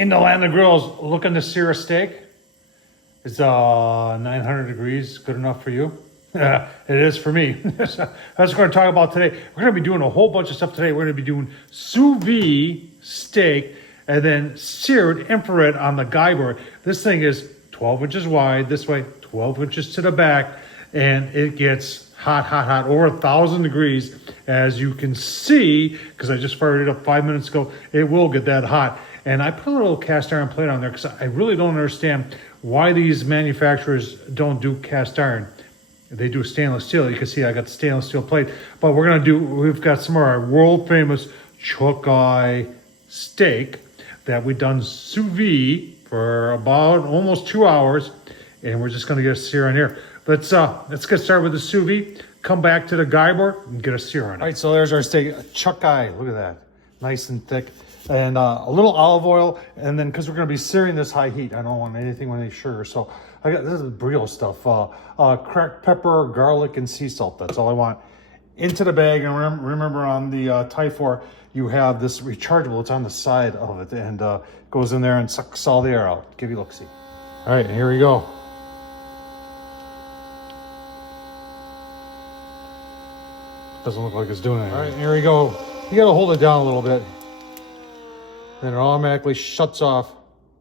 In the land of grills, looking to sear a steak. It's 900 degrees good enough for you? Yeah, it is for me. That's what we're going to talk about today. We're going to be doing a whole bunch of stuff today. We're going to be doing sous vide steak and then seared infrared on the guy board. This thing is 12 inches wide this way, 12 inches to the back, and it gets hot, hot, hot, over 1,000 degrees. As you can see, because I just fired it up 5 minutes ago, it will get that hot. And I put a little cast iron plate on there because I really don't understand why these manufacturers don't do cast iron. They do stainless steel. You can see I got the stainless steel plate. But we've got some of our world famous chuck eye steak that we've done sous vide for about almost 2 hours. And we're just gonna get a sear on here. Let's get started with the sous vide, come back to the guy board and get a sear on it. All right, so there's our steak, chuck eye, look at that. Nice and thick. And a little olive oil, and then because we're going to be searing this high heat, I don't want anything with any sugar. So this is real stuff. Cracked pepper, garlic, and sea salt. That's all I want. Into the bag, and remember on the Typhor, you have this rechargeable. It's on the side of it, and goes in there and sucks all the air out. Give you a look-see. All right, here we go. Doesn't look like it's doing anything. All right, here we go. You got to hold it down a little bit. Then it automatically shuts off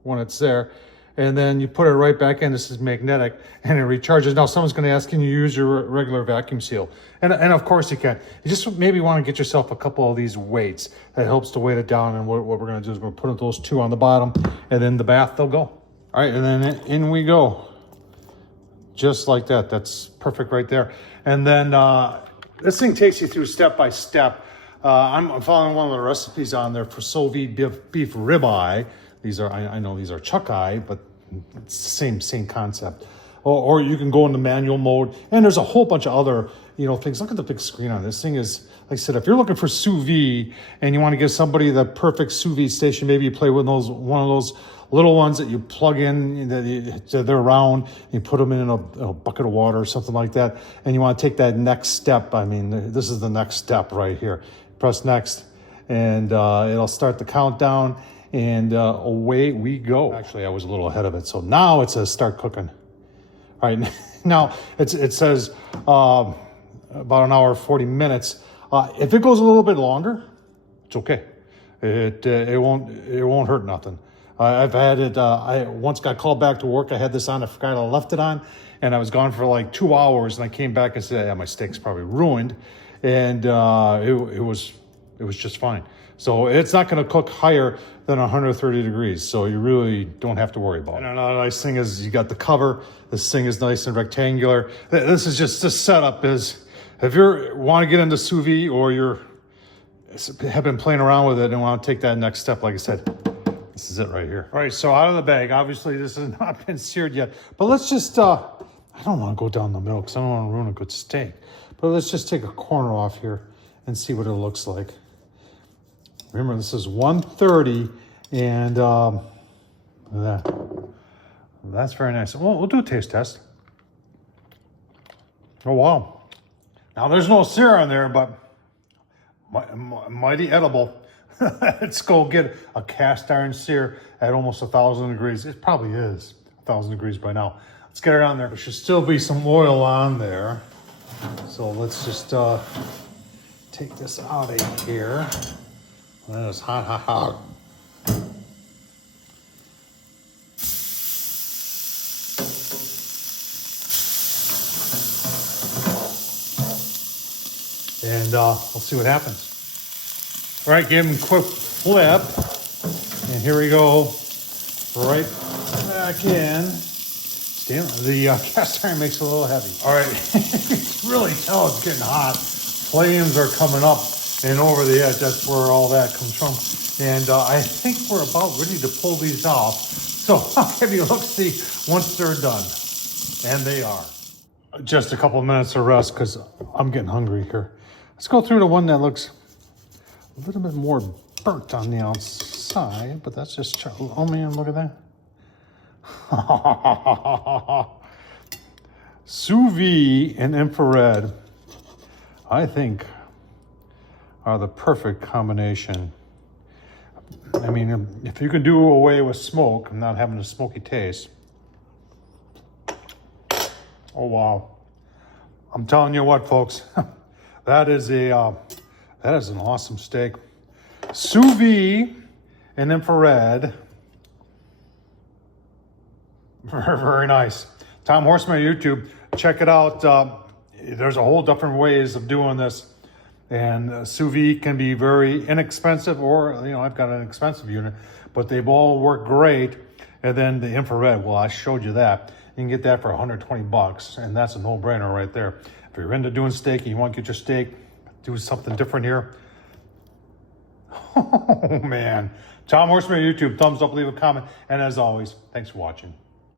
when it's there. And then you put it right back in. This is magnetic, and it recharges. Now, someone's going to ask, can you use your regular vacuum seal? And of course you can. You just maybe want to get yourself a couple of these weights. That helps to weight it down. And what we're going to do is we're going to put those two on the bottom, and then the bath, they'll go. All right, and then in we go. Just like that. That's perfect right there. And then this thing takes you through step by step. I'm following one of the recipes on there for sous vide beef ribeye. These are, I know these are chuck eye, but it's the same concept. Or you can go into manual mode, and there's a whole bunch of other things. Look at the big screen on this thing. Is like I said, if you're looking for sous vide and you want to give somebody the perfect sous vide station, maybe you play with one of those little ones that you plug in, they're round, you put them in a bucket of water or something like that, and you want to take that next step. I mean, this is the next step right here. Press next, and it'll start the countdown, and away we go. Actually, I was a little ahead of it, so now it says start cooking. All right, now it says about an hour, 40 minutes. If it goes a little bit longer, it's okay. It won't hurt nothing. I've had it. I once got called back to work. I had this on. I forgot I left it on, and I was gone for like 2 hours. And I came back and said, "Yeah, my steak's probably ruined," and it was just fine. So it's not going to cook higher than 130 degrees. So you really don't have to worry about it. And another nice thing is you got the cover. This thing is nice and rectangular. This is just the setup is. If you want to get into sous vide or have been playing around with it and want to take that next step, like I said, this is it right here. All right, so out of the bag. Obviously, this has not been seared yet. But let's just, I don't want to go down the middle because I don't want to ruin a good steak. But let's just take a corner off here and see what it looks like. Remember, this is 130, and that's very nice. Well, we'll do a taste test. Oh, wow. Now, there's no sear on there, but mighty edible. Let's go get a cast iron sear at almost 1,000 degrees. It probably is 1,000 degrees by now. Let's get it on there. There should still be some oil on there. So let's just take this out of here. That is hot, hot, hot. And we'll see what happens. All right, give him a quick flip. And here we go. Right back in. The cast iron makes it a little heavy. All right, you can really tell it's getting hot. Flames are coming up and over the edge. That's where all that comes from. And I think we're about ready to pull these off. So I'll give you a look-see once they're done. And they are. Just a couple of minutes of rest because I'm getting hungry here. Let's go through the one that looks a little bit more burnt on the outside, but that's just, oh man, look at that. Sous vide and infrared, I think, are the perfect combination. I mean, if you can do away with smoke and not having a smoky taste. Oh, wow. I'm telling you what, folks, that is an awesome steak. Sous vide and infrared. Very, very nice. Tom Horsman YouTube. Check it out. There's a whole different ways of doing this. And sous vide can be very inexpensive, or, you know, I've got an expensive unit, but they've all worked great. And then the infrared, well, I showed you that. You can get that for 120 bucks, and that's a no-brainer right there. If you're into doing steak and you want to get your steak, do something different here. Oh, man. Tom Horsman YouTube. Thumbs up, leave a comment. And as always, thanks for watching.